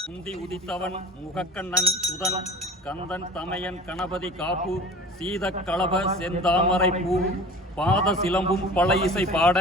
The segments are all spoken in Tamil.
குந்தி உதித்தவன் முகக்கண்ணன் சுதன் கந்தன் தமையன் கணபதி காப்பு சீதக் களப செந்தாமரை பூ பாத சிலம்பும் பல இசை பாட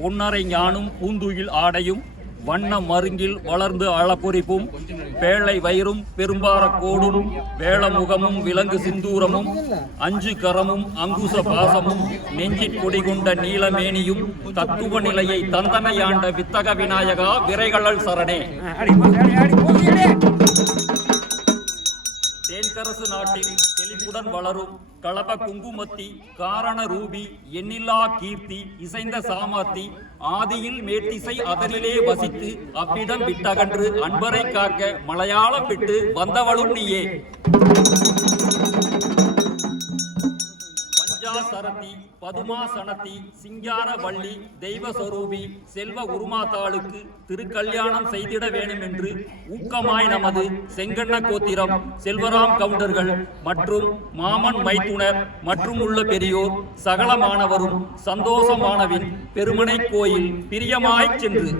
பொன்னரை ஞானும் பூந்துயில் ஆடையும் வண்ண மருங்கில் வளர்ந்து அளப்பொறிப்பும் பேழை வயிறும் பெரும்பார கோடும் வேளமுகமும் விலங்கு சிந்தூரமும் அஞ்சு கரமும் அங்குச பாசமும் நெஞ்சிற் கொடி கொண்ட நீலமேனியும் தத்துவ நிலையை தந்தனையாண்ட வித்தக விநாயகா விரைகளல் சரணே. தேன்கரசு நாட்டில் செழிப்புடன் வளரும் களப குங்குமத்தி காரண ரூபி எண்ணில்லா கீர்த்தி இசைந்த சாமர்த்தி ஆதியில் மேட்டிசை அதனிலே வசித்து அவ்விடம் விட்டகன்று அன்பரை காக்க மலையாளம் விட்டு வந்தவளும் நீயே. சரதி பதுமாசனத்தி சிங்கார வள்ளி தெய்வஸ்வரூபி செல்வ உருமாத்தாளுக்கு திருக்கல்யாணம் செய்திட வேண்டும் என்று ஊக்கமாய் நமது செங்கண்ண கோத்திரம் செல்வராம் கவுண்டர்கள் மற்றும் மாமன் மைத்துனர் மற்றும் உள்ள பெரியோர் சகல மாணவரும் சந்தோஷமானவின் பெருமனை கோயில் பிரியமாய் சென்று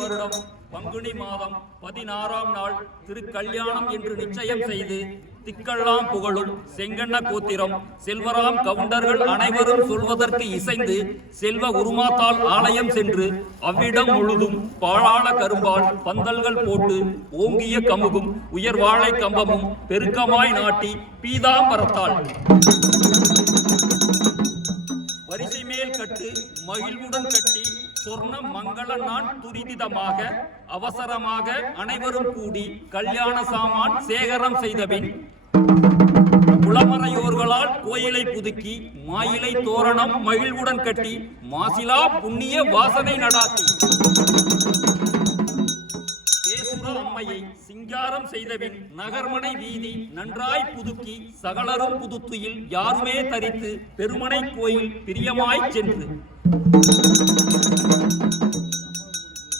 வருடம் பங்குனி மாதம் 16ஆம் நாள் திருக்கல்யாணம் என்று நிச்சயம் செய்து திக்கெல்லாம் புகழும் செங்கண்ண கோத்திரம் செல்வராம் கவுண்டர்கள் அனைவரும் சொல்வதற்கு இசைந்து செல்வ உருமாத்தால் ஆலயம் சென்று அவ்விடம் முழுதும் பாழான கரும்பால் பந்தல்கள் போட்டு ஓங்கிய கமுகும் உயர் வாழை கம்பமும் பெருக்கமாய் நாட்டி பீதாம்பரத்தால் வரிசை மேல் கட்டு மகிழ்வுடன் கட்டி சொர்ண மங்கள நான் துரிதமாக அவசரமாக அனைவரும் கூடி கல்யாண சாமான் சேகரம் செய்தபின் குளமறையோர்களால் கோயிலை புதுக்கி மாயிலை தோரணம் மகிழ்வுடன் கட்டி மாசிலா புண்ணிய வாசனை நடாத்தி அம்மையை சிங்காரம் செய்தபின் நகர்மனை வீதி நன்றாய் புதுக்கி சகலரும் புதுத்துயில் யாருமே தரித்து பெருமனை கோயில் பிரியமாய் சென்று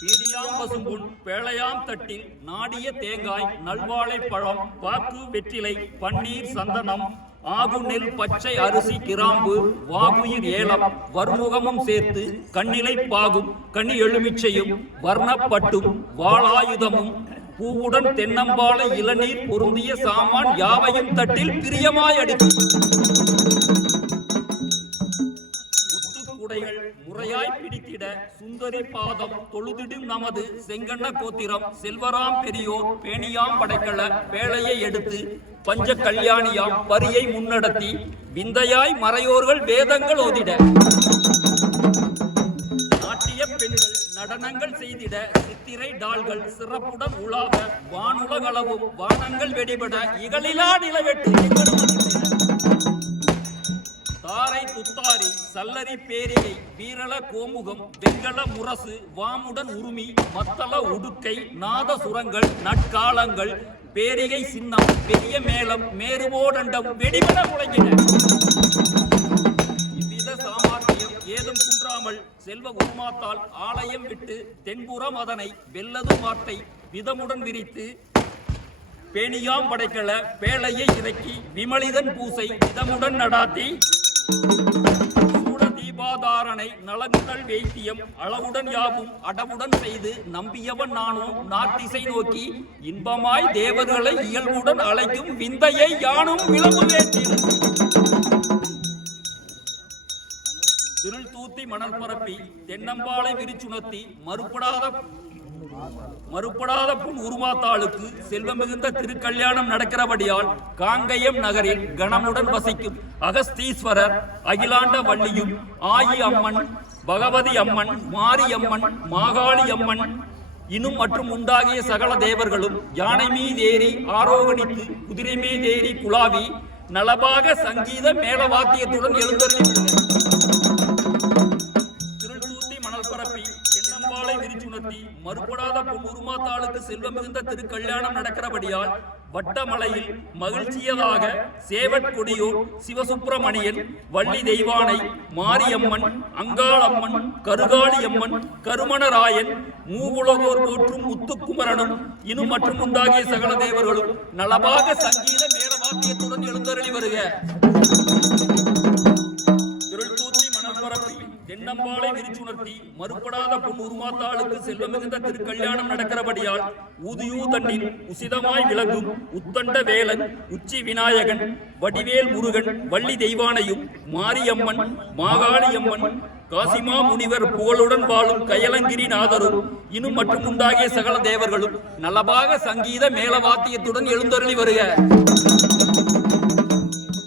பீடியாம் பசும்புண் பேழையாம் தட்டில் நாடிய தேங்காய் நல்வாழை பழம் பாக்கு வெற்றிலை பன்னீர் சந்தனம் ஆகு நெல் பச்சை அரிசி கிராம்பு வாகுயிர் ஏலம் வர்முகமும் சேர்த்து கண்ணிலை பாகும் கனி எலுமிச்சையும் வர்ணப்பட்டும் வாளாயுதமும் பூவுடன் தென்னம்பாளை இளநீர் பொருந்திய சாமான் யாவையும் தட்டில் பிரியமாய் அடித்து முத்துக்குடைகள் முறையாய் பிடித்திட சுந்தரி பாதம் தொழுதிடும் நமது செங்கண்ண கோத்திரம் செல்வராம் பெரியோர் பேணியாம் படைக்கல பேழையை எடுத்து பஞ்ச கல்யாணியாம் பரியை முன்னடத்தி விந்தையாய் மறையோர்கள் வேதங்கள் ஓதிட நாட்டிய பெண்கள் நடனங்கள் செய்திட சித்திரை டால்கள் சிறப்புடன் உலாவ வானுலகளவும் வானங்கள் வெடிபட இகழிலா நிலவெட்டு தாரை துத்தாரி சல்லரி பேரிகை வீரள கோமுகம் வெங்கல முரசு வாமுடன் உருமி மத்தள உடுக்கை நாத சுரங்கள் நட்காலங்கள் பேரிகை சின்னம் பெரிய மேளம் மேருவோடண்டம் வெடிபட முழங்கின. இவ்வித சாமர்த்தியம் ஏதும் குன்றாமல் செல்வ உருமாத்தால் ஆலயம் விட்டு தென்புறம் அதனை வெல்லதும் வார்த்தை விதமுடன் விரித்து பேணியாம் படைக்கல பேழையை இறக்கி விமலிதன் பூசை விதமுடன் நடாத்தி சூட தீபாதாரணை நலங்குகள் வைத்தியம் அளவுடன் யாவும் அடவுடன் செய்து நம்பியவன் நானும் நாட்டிசை நோக்கி இன்பமாய் தேவர்களை இயல்புடன் அழைக்கும் விந்தையை யானும் விளம்புவேன். திருள் தூத்தி மணல் பரப்பி தென்னம்பாளை விரிச்சுணர்த்தி மறுபடாத புன் உருமாத்தாளுக்கு செல்வம் மிகுந்த திருக்கல்யாணம் நடக்கிறபடியால் காங்கயம் நகரில் கணமுடன் வசிக்கும் அகஸ்தீஸ்வரர் அகிலாண்ட வள்ளியும் ஆயி அம்மன் பகவதி அம்மன் மாரியம்மன் மாகாளி அம்மன் இன்னும் மற்றும் உண்டாகிய சகல தேவர்களும் யானை மீதேறி ஆரோகணித்து குதிரை மீதேறி குழாவி நலபாக சங்கீத மேளவாத்தியத்துடன் எழுந்தருளி மறுபடாத உருமாத்தாளுக்கு செல்வம் மிகுந்த திருக்கல்யாணம் நடக்கிறபடியால் வட்டமலையில் மகிழ்ச்சியதாக சேவற்கொடியோர் சிவசுப்பிரமணியன் வள்ளி தெய்வானை மாரியம்மன் அங்காளம்மன் கருகாளியம்மன் கருமணராயன் மூவுலகோர் போற்றும் முத்துக்குமரனும் இன்னும் மற்றும் உண்டாகிய சகல தேவர்களும் நலபாக சங்கீத மேளவாக்கியத்துடன் எழுந்தருளி வருக. திருள் தூத்தி மணல் பரப்பி தென்னம்பாளை விரிச்சுணர்த்தி மறுபடாத பொன் உருமாத்தாளுக்கு செல்வம் மிகுந்த திருக்கல்யாணம் நடக்கிறபடியால் ஊதியூ தண்ணில் உசிதமாய் விளங்கும் உத்தண்ட வேலன் உச்சி விநாயகன் வடிவேல் முருகன் வள்ளி தெய்வானையும் மாரியம்மன் மாகாளியம்மன் காசிமா முனிவர் புகழுடன் வாழும் கயலங்கிரி நாதரும் இன்னும் மற்றும் உண்டாகிய சகல தேவர்களும் நலபாக சங்கீத மேலவாத்தியத்துடன் எழுந்தருளி வருக.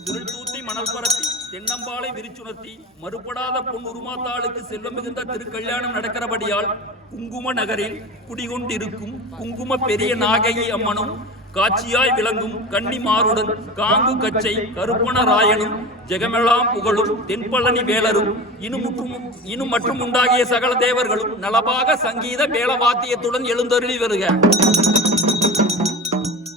திருத்தூத்தி மணல் பரப்பி தென்னம்பாளை விரிச்சுணர்த்தி மறுபடாத பொன் உருமாத்தாளுக்கு செல்வம் மிகுந்த திருக்கல்யாணம் நடக்கிறபடியால் குங்கும நகரில் குடிகொண்டிருக்கும் குங்கும பெரிய நாககி அம்மனும் காட்சியாய் விளங்கும் கன்னிமாருடன் காங்கு கச்சை கருப்பணராயனும் ஜெகமெல்லாம் புகழும் தென்பழனி வேலரும் இன்னும் மற்றும் உண்டாகிய சகல தேவர்களும் நலபாக சங்கீத மேளவாத்தியத்துடன் எழுந்தருளி வருக.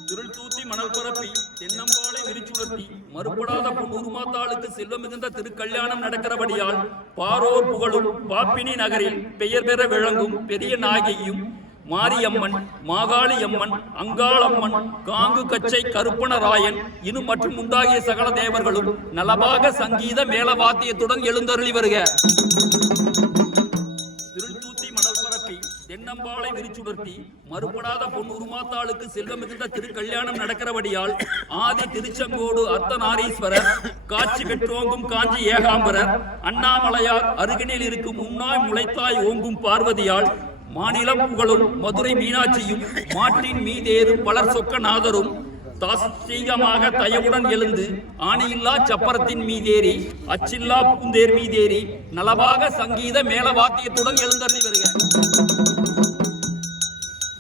திருள்தூத்தி மணல் பரப்பி தென்னம்பாளை விரிச்சுணர்த்தி மறுபடாத பொன் உருமாத்தாளுக்கு செல்வம் மிகுந்த திருக்கல்யாணம் நடக்கிறபடியால் பாரோர் புகழும் பாப்பினி நகரில் பெயர் பெற விளங்கும் பெரிய நாயகியும் மாரியம்மன் மாகாளியம்மன் அங்காளம்மன் காங்கு கச்சை கருப்பணராயன் இன்னும் மற்றும் உண்டாகிய சகல தேவர்களும் நலபாக சங்கீத மேளவாத்தியத்துடன் எழுந்தருளி வருக. திருள்தூத்தி மணல் பரப்பி தென்னம்பாளை விரிச்சுணர்த்தி மறுபடாத பொன் உருமாத்தாளுக்கு செல்வம் மிகுந்த திருக்கல்யாணம் நடக்கிறபடியால் ஆதி திருச்செங்கோடு அர்த்தநாரீஸ்வரர் காட்சி பெற்றோங்கும் காஞ்சி ஏகாம்பரர் அண்ணாமலையார் அருகினில் இருக்கும் உண்ணாய் முளைத்தாய் ஓங்கும் பார்வதியால் மாநிலம் புகழும் மதுரை மீனாட்சியும் மாட்டின் மீதேறும் பலர் சொக்கநாதரும் தாஸ்தீகமாக தயவுடன் எழுந்து ஆணையில்லா சப்பரத்தின் மீதேறி அச்சில்லா பூந்தேர் மீதேறி நலபாக சங்கீத மேளவாத்தியத்துடன் எழுந்தருளி வருக.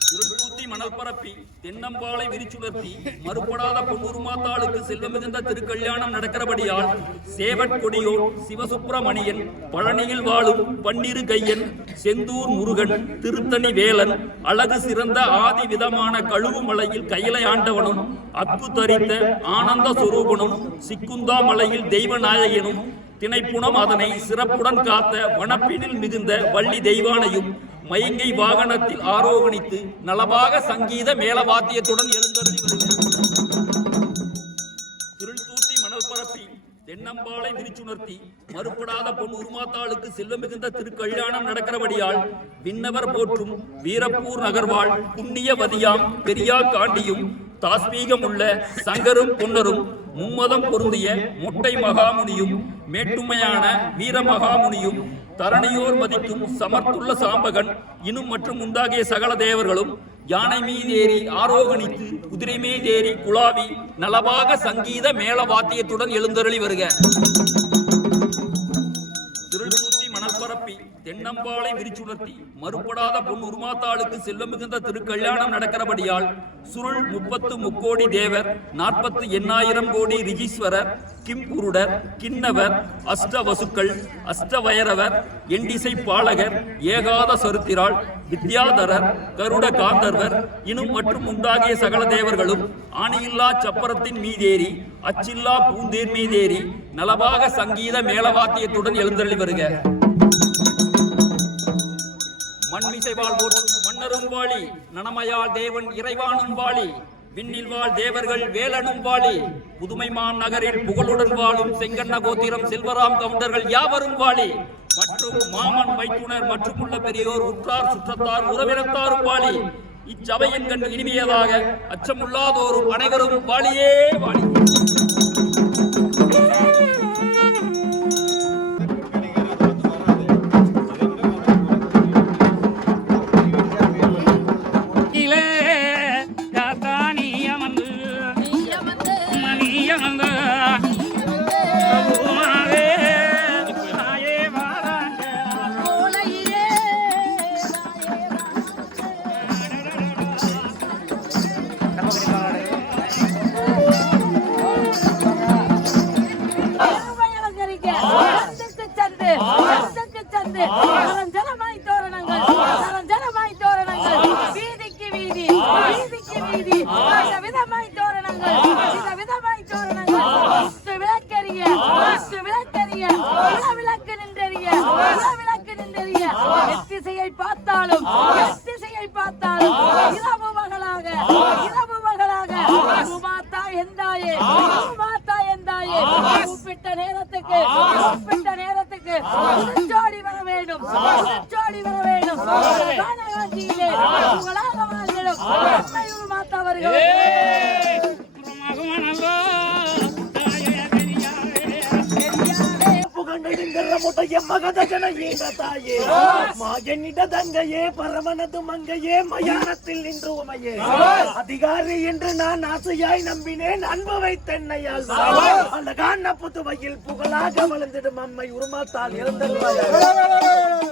திருள்தூத்தி மணல் பரப்பி தென்னம்பாளை விரிச்சுணர்த்தி மறுபடாத பொன் உருமாத்தாளுக்கு செல்வம் மிகுந்த திருக்கல்யாணம் நடக்கிறபடியால் சேவட் கொடியோன் சிவசுப்பிரமணியன் பழனியில் வாழும் பன்னிரு கையன் செந்தூர் முருகன் திருத்தணி வேலன் அழகு சிறந்த ஆதி விதமான கழுவு மலையில் கையிலை ஆண்டவனும் அக்கு தரித்த ஆனந்த சொரூபனும் சிக்குந்தா மலையில் தெய்வநாயகனும் திணைப்புணம் அதனை சிறப்புடன் காத்த வனப்பினில் மிகுந்த வள்ளி தெய்வானையும் மயங்கை வாகனத்தில் ஆரோகணித்து நலபாக சங்கீத மேளவாத்தியத்துடன் எழுந்தருளி வருக. திருள்தூத்தி மணல் பரப்பி தென்னம்பாளை விரிச்சுணர்த்தி மறுபடாத பொன் உருமாத்தாளுக்கு செல்வம் மிகுந்த திருக்கல்யாணம் நடக்கிறபடியால் விண்ணவர் போற்றும் வீரப்பூர் நகர்வாள் புண்ணியவதியாம் பெரியா காண்டியும் தாஸ்பீகமுள்ள சங்கரும் பொன்னரும் மும்மதம் பொருந்திய மொட்டை மகாமுனியும் மேட்டுமையான வீர மகாமுனியும் தரணியோர் மதிக்கும் சமர்த்துள்ள சாம்பகன் இன்னும் மற்றும் உண்டாகிய சகல தேவர்களும் யானை மீதேறி ஆரோகணித்து குதிரை மீதேறி குழாவி நலபாக சங்கீத மேளவாத்தியத்துடன் எழுந்தருளி வருக. திருள்தூத்தி மணல் பரப்பி தென்னம்பாளை விரிச்சுணர்த்தி மறுபடாத பொன் உருமாத்தாளுக்கு செல்வம் மிகுந்த திருக்கல்யாணம் நடக்கிறபடியால் சுருள் 30 முக்கோடி தேவர் 40 எண்ணாயிரம் கோடி ரிஜீஸ்வரர் கிம்புருடர் கிண்ணவர் அஷ்டவசுக்கள் அஷ்டவயரவர் எண்டிசை பாலகர் ஏகாத சருத்திராள் வித்யாதரர் கருட காந்தர்வர் இன்னும் மற்றும் உண்டாகிய சகல தேவர்களும் ஆணையில்லா சப்பரத்தின் மீதேறி அச்சில்லா பூந்தேர் மீதேறி நலபாக சங்கீத மேளவாத்தியத்துடன் எழுந்தருளி வருக. மண்மிசை வாழ் போற்றும் மன்னரும் வாழி நனமையால் தேவன் இறைவானும் வாழி விண்ணில் வாழ் தேவர்கள் வேலனும் வாழி புதுமைமான் நகரில் புகழுடன் வாழும் செங்கண்ண கோத்திரம் செல்வராம் கவுண்டர்கள் யாவரும் வாழி மற்றும் மாமன் மைத்துனர் மற்றும் உள்ள பெரியோர் உற்றார் சுற்றத்தார் உறவினத்தாரும் வாழி இச்சபையின் கண் இனிமையதாக அச்சமுள்ளாதோரும் அனைவரும் வாழியே வாழி. நேரத்துக்கு ஜோடி வர வேண்டும். கானகாட்சியிலே உங்களாக வாழ்ந்திடும் அம்மையூர் மாத்தாவர்கள். பரமனது மங்கையே மயானத்தில் நின்று உமையே அதிகாரி என்று நான் ஆசையாய் நம்பினேன் அன்பு வைத்தென்னையால் அழகான புதுவையில் புகழாக வளர்ந்திடும் அம்மை உருமாத்தால் இறந்தருவாய்.